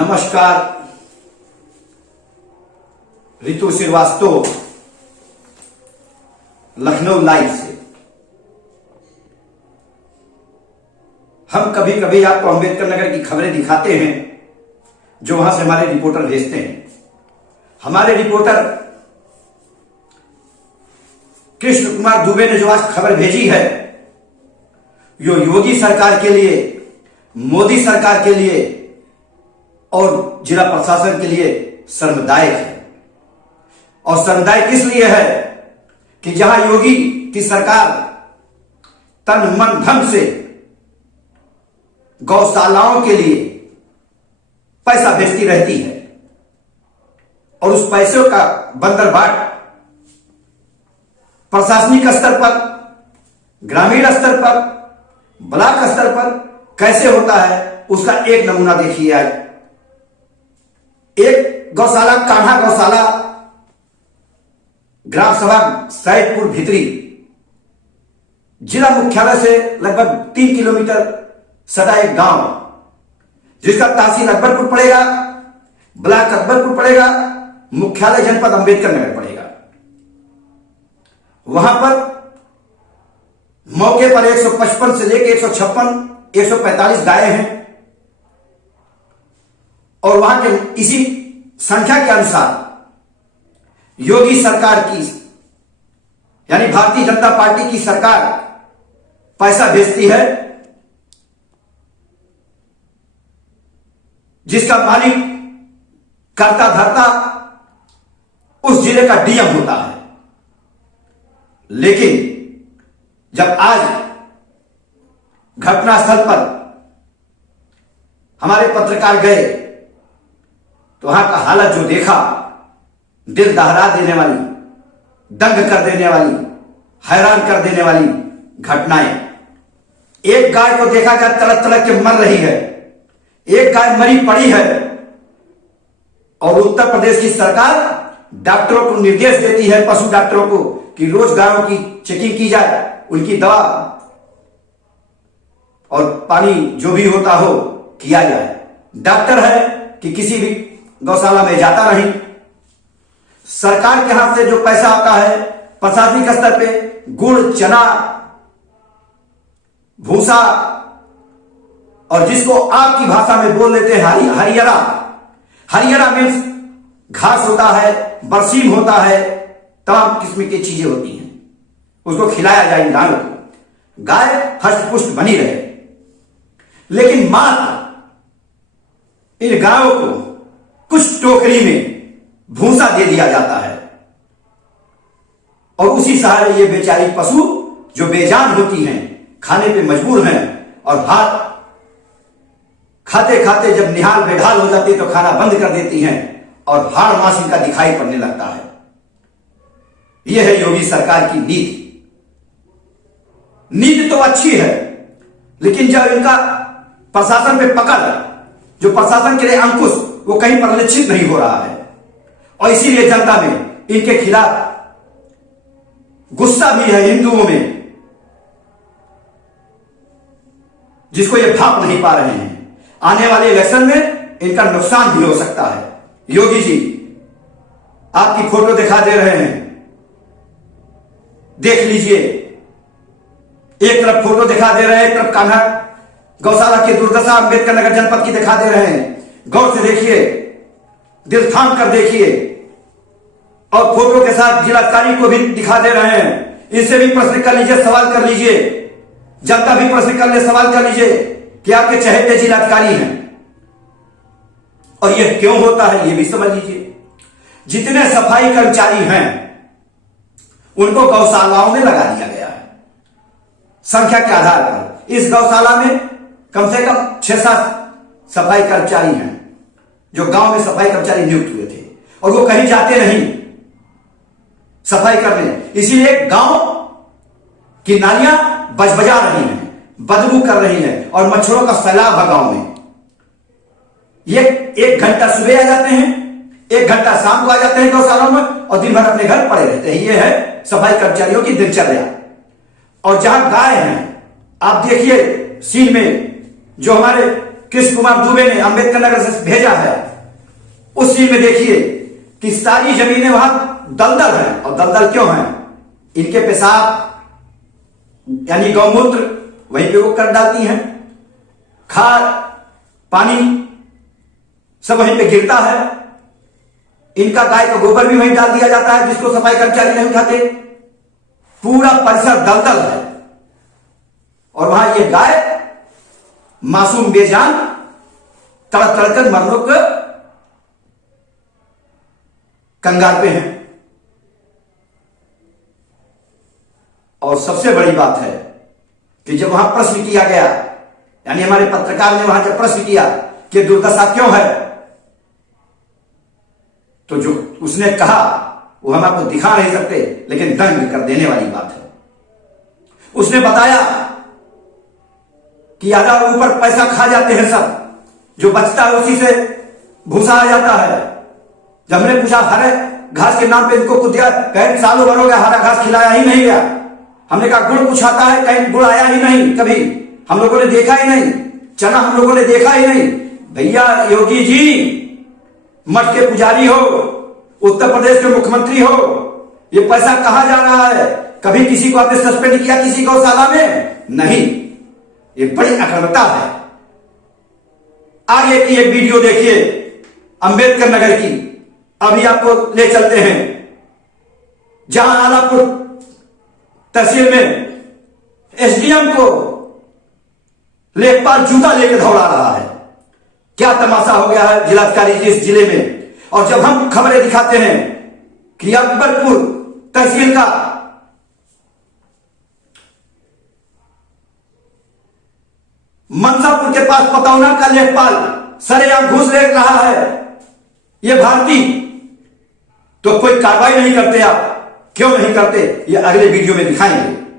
नमस्कार। रितु श्रीवास्तव, लखनऊ लाइव से। हम कभी कभी आपको अंबेडकर नगर की खबरें दिखाते हैं जो वहां से हमारे रिपोर्टर भेजते हैं। हमारे रिपोर्टर कृष्ण कुमार दुबे ने जो आज खबर भेजी है, यो योगी सरकार के लिए, मोदी सरकार के लिए और जिला प्रशासन के लिए शर्मदायक है। और शर्मदायक इसलिए है कि जहां योगी की सरकार तन मन धन से गौशालाओं के लिए पैसा भेजती रहती है और उस पैसों का बंदरबाट प्रशासनिक स्तर पर, ग्रामीण स्तर पर, ब्लॉक स्तर पर कैसे होता है, उसका एक नमूना देखिए। आज एक गौशाला, कान्हा गौशाला, ग्राम सभा सैदपुर भित्री, जिला मुख्यालय से लगभग 3 किलोमीटर सटा एक गांव, जिसका तहसील अकबरपुर पड़ेगा, ब्लॉक अकबरपुर पड़ेगा, मुख्यालय जनपद अंबेडकर नगर पड़ेगा। वहां पर मौके पर 155 से लेकर 156, 145 गायें हैं और वहां के इसी संख्या के अनुसार योगी सरकार की, यानी भारतीय जनता पार्टी की सरकार पैसा भेजती है, जिसका मालिक, कर्ता धर्ता उस जिले का डीएम होता है। लेकिन जब आज घटनास्थल पर हमारे पत्रकार गए तो वहां का हालत जो देखा, दिल दहला देने वाली, दंग कर देने वाली, हैरान कर देने वाली घटनाएं। एक गाय को देखा गया तड़प तड़प के मर रही है, एक गाय मरी पड़ी है और उत्तर प्रदेश की सरकार डॉक्टरों को निर्देश देती है, पशु डॉक्टरों को, कि रोज गायों की चेकिंग की जाए, उनकी दवा और पानी जो भी होता हो किया जाए। डॉक्टर है कि किसी भी गौशाला में जाता नहीं। सरकार के हाथ से जो पैसा आता है प्रशासनिक स्तर पे, गुड़, चना, भूसा और जिसको आपकी भाषा में बोल लेते हैं हरियरा। हरियरा मीन्स घास होता है, बरसीम होता है, तमाम किस्म की चीजें होती हैं, उसको खिलाया जाए इन गायों को, गाय हष्ट पुष्ट बनी रहे। लेकिन मात्र इन गायों को कुछ टोकरी में भूसा दे दिया जाता है और उसी सहारे ये बेचारी पशु जो बेजान होती हैं, खाने पे मजबूर हैं और भात खाते खाते जब निहाल बेढाल हो जाती है तो खाना बंद कर देती हैं और हाड़ मांस इनका दिखाई पड़ने लगता है। यह है योगी सरकार की नीति। नीति तो अच्छी है, लेकिन जब इनका प्रशासन पे पकड़, जो प्रशासन के लिए अंकुश, वो कहीं परिलक्षित नहीं हो रहा है और इसीलिए जनता में इनके खिलाफ गुस्सा भी है, हिंदुओं में, जिसको ये भाप नहीं पा रहे हैं। आने वाले इलेक्शन में इनका नुकसान भी हो सकता है। योगी जी, आपकी फोटो दिखा दे रहे हैं, देख लीजिए। एक तरफ फोटो दिखा दे रहे हैं, एक तरफ कान्हा गौशाला की दुर्दशा अंबेडकर नगर जनपद की दिखा दे रहे हैं। गौर से देखिए, दिल थाम कर देखिए और फोटो के साथ जिलाधिकारी को भी दिखा दे रहे हैं। इनसे भी प्रश्न कर लीजिए, सवाल कर लीजिए, जनता भी प्रश्न कर ले, सवाल कर लीजिए कि आपके चहेते जिलाधिकारी हैं और यह क्यों होता है, यह भी समझ लीजिए। जितने सफाई कर्मचारी हैं उनको गौशालाओं में लगा दिया गया है संख्या के आधार पर। इस गौशाला में कम से कम 6-7 सफाई कर्मचारी हैं जो गांव में सफाई कर्मचारी नियुक्त हुए थे और वो कहीं जाते नहीं सफाई करने, इसीलिए गांव की नालियां बजबजा रही हैं, बदबू कर रही हैं और मच्छरों का सैलाब है गांव में। ये 1 घंटा सुबह आ जाते हैं, 1 घंटा शाम को आ जाते हैं गौशालाओं में और दिन भर अपने घर पड़े रहते हैं। यह है सफाई कर्मचारियों की दिनचर्या। और जहां गाय हैं, आप देखिए सीन में जो हमारे कृष्ण कुमार दुबे ने अंबेडकर नगर से भेजा है, उस चीज में देखिए कि सारी जमीनें वहां दलदल हैं। और दलदल क्यों हैं? इनके पेशाब यानी गौमूत्र वहीं पे वो कर डालती हैं, खाद पानी सब वहीं पे गिरता है, इनका गाय का गोबर भी वहीं डाल दिया जाता है जिसको सफाई कर्मचारी नहीं उठाते। पूरा परिसर दलदल है और वहां ये गाय मासूम बेजान तड़प तड़कर मरनों के कंगाल पे हैं। और सबसे बड़ी बात है कि जब वहां प्रश्न किया गया, यानी हमारे पत्रकार ने वहां जब प्रश्न किया कि दुर्दशा क्यों है, तो जो उसने कहा वो हम आपको दिखा नहीं सकते, लेकिन दंग कर देने वाली बात है। उसने बताया कि आधा ऊपर पैसा खा जाते हैं सब, जो बचता है उसी से भूसा आ जाता है। जब हमने पूछा हरे घास के नाम पे इनको कुछ दिया, कहीं सालों भर हो गया हरा घास खिलाया ही नहीं गया। हमने कहा गुड़ कुछ आता है, कहीं गुड़ आया ही नहीं, कभी हम लोगों ने देखा ही नहीं, चना हम लोगों ने देखा ही नहीं। भैया योगी जी मठ के पुजारी हो, उत्तर प्रदेश के मुख्यमंत्री हो, ये पैसा कहां जा रहा है? कभी किसी को आपने सस्पेंड किया किसी गौशाला में? नहीं, ये बड़ी अक्रमता है। आगे की एक वीडियो देखिए अंबेडकर नगर की, अभी आपको ले चलते हैं जहां आलापुर तहसील में एसडीएम को लेखपाल जूता लेकर दौड़ा रहा है। क्या तमाशा हो गया है जिलाधिकारी जी इस जिले में। और जब हम खबरें दिखाते हैं कि अकबरपुर तहसील का मनसापुर के पास पतौना का लेखपाल सरेआम घूस ले रहा है ये भारतीय, तो कोई कार्रवाई नहीं करते आप? क्यों नहीं करते? ये अगले वीडियो में दिखाएंगे।